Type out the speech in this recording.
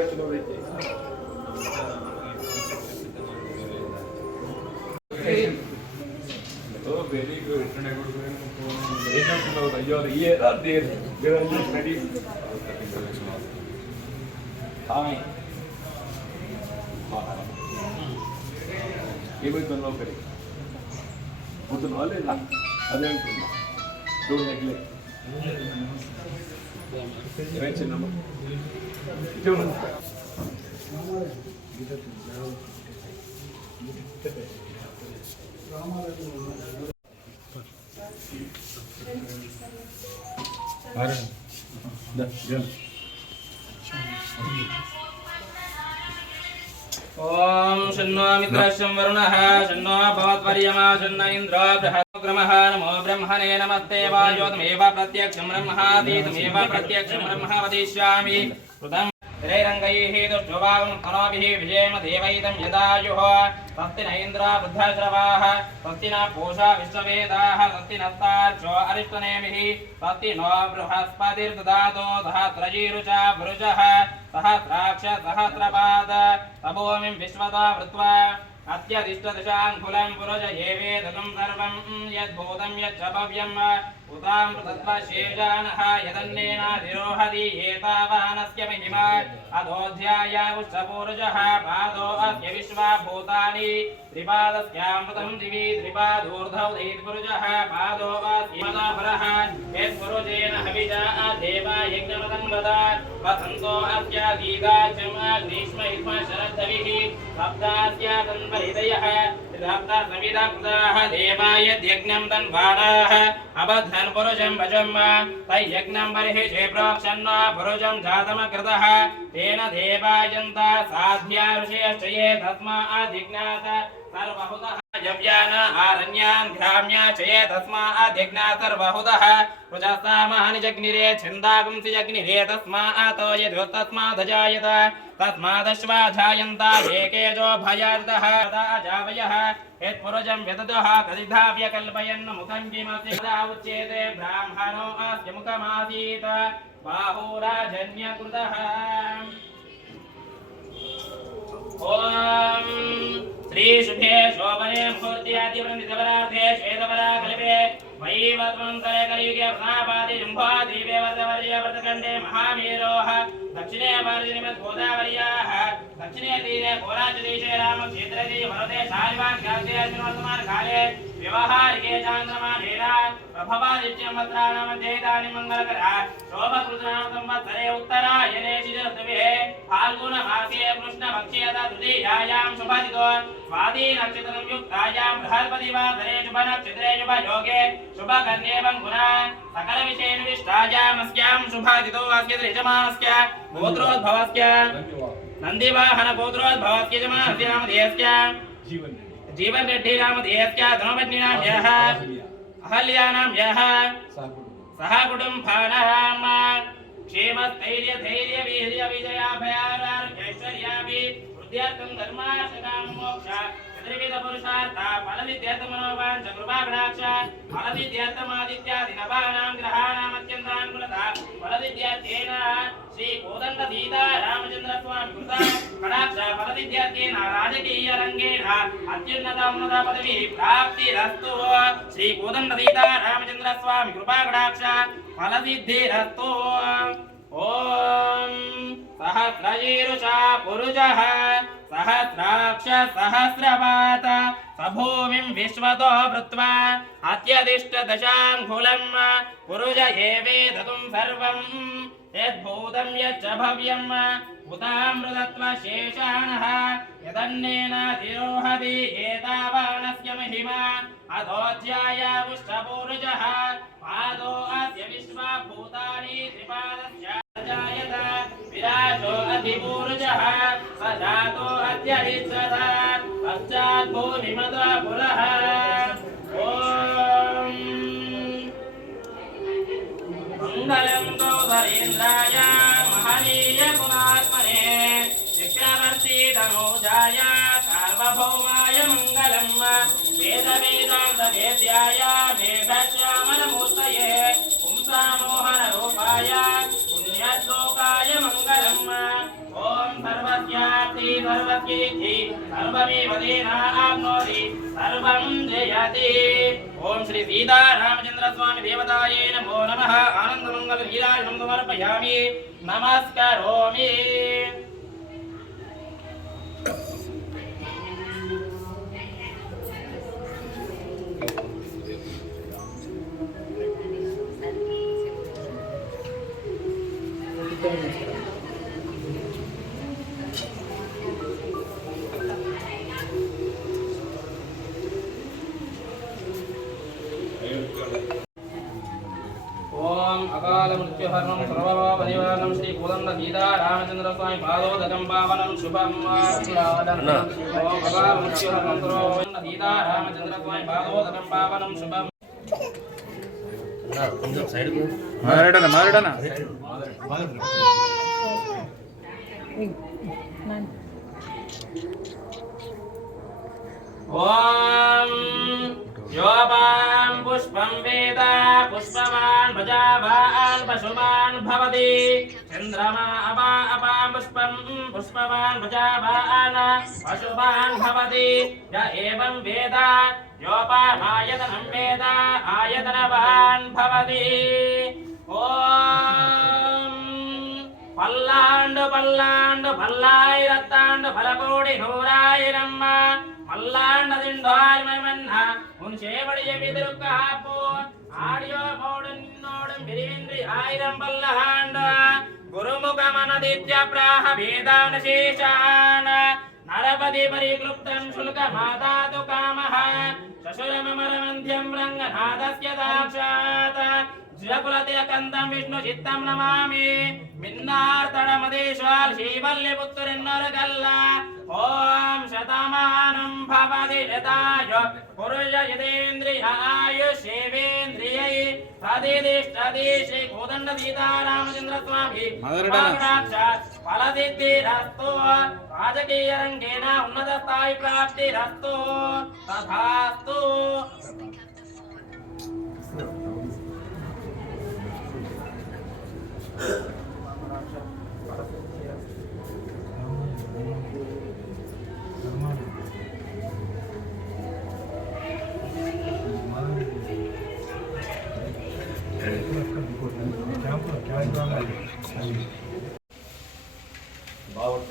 Oh, very good. Your ear are there. You are just ready. Hi. ఏమైతే ఒకటి పొద్దున వాళ్ళేదా అదే అనుకున్నా డోంట్ నెగ్లెక్ట్ ఏమై చిన్నమ్మ ओम शन्नो मित्रश्यं वरुणः शन्नो भवत्वर्यमा शन्न इन्द्रो बृहद्ग्रमः नमो ब्रह्मणे नमस्ते वायोतमेव प्रत्यक्षं ब्रह्मादि तमेव प्रत्यक्षं ब्रह्म वदिष्यामि कृतं हिरैरङ्गैः दुष्टभावं तनोभिः विजयेम देवैतं यदायुः तस्ति न इन्द्रा वृद्धश्रवाः तस्ति न पूषा विश्ववेदाः तस्ति नस्तार्चो अरिष्टनेमिः तस्ति नो बृहस्पतिर्ददातो सहस्रजीरुचा वृषः सहस्राक्ष सहस्रपाद तपोमिं विश्वता वृत्वा अत्यधिष्ठदशाङ्कुलं पुरुष एवेदकं सर्वं यद्भूतं यच्च भव्यम् उतामृतत्वशेषानः यदन्नेनाधिरोहति एतावानस्य महिमा अधोऽध्यायावुश्चपूरुषः पादो अस्य विश्वाभूतानि त्रिपादस्यामृतं दिवि त्रिपादूर्धौ दैत्पुरुषः पादो अस्यमदापरः यत्पुरुषेण हविषा देवा यज्ञमतं वद वसन्तो अस्य दीगाचम् ग्रीष्म इष्म शरद्धविः सप्तास्य तन्वरिदयः सप्तसमिदग्धाः देवाय यज्ञं तन्वाणाः अबद्धन् पुरुषं भजम् तयज्ञं बर्हिषे प्रोक्षन्न पुरुषं जातमकृतः तेन देवायन्ता साध्या ऋषयश्च ये तस्मादिज्ञात सर्वहुतः यव्यान आरण्यान् ग्राम्या च ये तस्मादिज्ञात सर्वहुतः रुजसामानि जग्निरे छन्दागुंसि जग्निरे तस्मात् यद्युत्तस्मादजायत तस्मादश्वाजायन्ता एकेजो भयार्दः अजावयः यत्पुरुषं व्यततः कदिधाव्यकल्पयन् मुखं किमस्ति कदा उच्यते ब्राह्मणो अस्य मुखमासीत् बाहुराजन्यकृतः ॐ श्री शुभे शोभने मुहूर्त्यादिवृन्दितवरार्थे श्वेतवराकल्पे वैवत्वन्तरे कलियुगे प्रतापादि जम्भाद्वीपे वर्तवर्य वर्तकण्डे महामेरोः दक्षिणे पार्जनिमद्गोदावर्याः दक्षिणे तीरे कोराचदेशे रामक्षेत्रदि वरदे शालिवान् गान्धे वर्तमानकाले व्यवहारिके चान्द्रमानेन प्रभवादित्यमत्राणामध्ये इदानीं मङ्गलकरः शोभकृतनाम संवत्सरे उत्तरायणे शिशिरऋतुः फाल्गुनमासे कृष्णपक्षे यथा तृतीयायां शुभतिथौ स्वाति नक्षत्रं युक्तायां बृहस्पतिवासरे शुभनक्षत्रे शुभयोगे शुभकर्णेवं गुणा सकलविषयनिविष्टायामस्यां शुभतिथौ अस्य यजमानस्य गोत्रोद्भवस्य नन्दिवाहन गोत्रोद्भवस्य यजमानस्य नामधेयस्य जीवन रेड्डी नामधेयस्य धनपत्नीनां यः अहल्यानां यः सह कुटुम्बानां क्षेमस्थैर्य धैर्य वीर्य विजयाभयारोग्यैश्वर्याभि वृद्ध्यर्थं धर्मार्थकाम मोक्ष चतुर्विध पुरुषार्थ फलसिद्ध्यर्थमनोवाञ्छ कृपाकटाक्ष फलसिद्ध्यर्थमादित्यादि नवानां ग्रहाणाम् अत्यन्तानुकूलता फलसिद्ध्यर्थेन श्री कोदण्ड सीता रामचन्द्र स्वामी कृता कटाक्ष फलसिद्ध्यर्थेन राजकीय रङ्गेन अत्युन्नता पदवी प्राप्तिरस्तु श्री कोदण्ड सीता रामचन्द्र स्वामी कृपाकटाक्ष फलसिद्धिरस्तु ॐ सहस्रजीरुषा पुरुषः सहस्राक्ष सहस्रपात सभूमिं विश्वतो वृत्वा अत्यधिष्ठदशाङ्कुलं पुरुष एवेदतुं सर्वं यद्भूतं यच्च भव्यम् उतामृतत्वशेषाणः यदन्नेनाधिरोहति एतावानस्य महिमा अधोऽध्यायावुश्चपूरुषः पादो अस्य विश्वभूतानि त्रिपादस्य जायत विराजो अधिपूरुषः स जातो अत्यधिष्ठता पश्चात् भूमिमतः पुरः ॐ मङ्गलं गौधरेन्द्राय महनीय गुणात्मने चक्रवर्ती तनूजाय सार्वभौमाय मङ्गलम् वेदवेदान्तवेद्याय मेघश्यामलमूर्तये पुंसामोहनरूपाय पुण्यश्लोकाय मङ्गलम् ॐ सर्वस्यापि सर्वकीर्ति सर्वमेव तेनाप्नोति सर्वं जयति। ओम श्री सीतारामचंद्र स्वामी देवताये नमो नमः। आनंदमंगल लीलाशं समर्पयामि, नमस्करोमि। ओम अकाल मृत्युहरणं सर्वपापनिवारणं श्री कोदंड सीतारामचंद्र स्वामी पादोदकं पावनं शुभं। ओम अकाल मृत्युहरणं सर्वपापनिवारणं सीतारामचंद्र स्वामी पादोदकं पावनं शुभं। కొంచెం సైడ్ మారడనా ओम योपां पुष्पं वेद पुष्पवान् प्रजावान् पशुवान् भवति। चन्द्रमा अपां पुष्पं पुष्पवान् प्रजावान् पशुवान् भवति। य एवं वेद योपामायतनं वेद आयतनवान् भवति। ओम पल्लांडु पल्लांडु पल्लायिरत्तांडु फलकोटि नूरायिरम्म मल्लांड दिंडोल मन्ना उनसेवडिय विदरुक्कापो आडियो मोडन निन्नोडन बिरिविंद्रि आयिरं पल्लांड गुरुमुखमनदित्य प्राह वेदान शेषान नरपति परिक्लुप्तं शुल्कमादातु कामः शशुरममरमन्ध्यं रङ्गनाथस्य साक्षात् जकुलतिलकन्दं विष्णुचित्तं नमामि मिन्नार्तडमदेश्वाल श्रीवल्लिपुत्तुरिन्नरगल्ल। ओम शतमानं भवति शताय पुरुष यतेन्द्रिय आयुष्येवेन्द्रियै तदितिष्ठति श्री कोदंड सीतारामचंद्र स्वामी फलसिद्धिरस्तु। राजकीय रंगेन उन्नत स्थायि प्राप्तिरस्तु तथास्तु। బాగా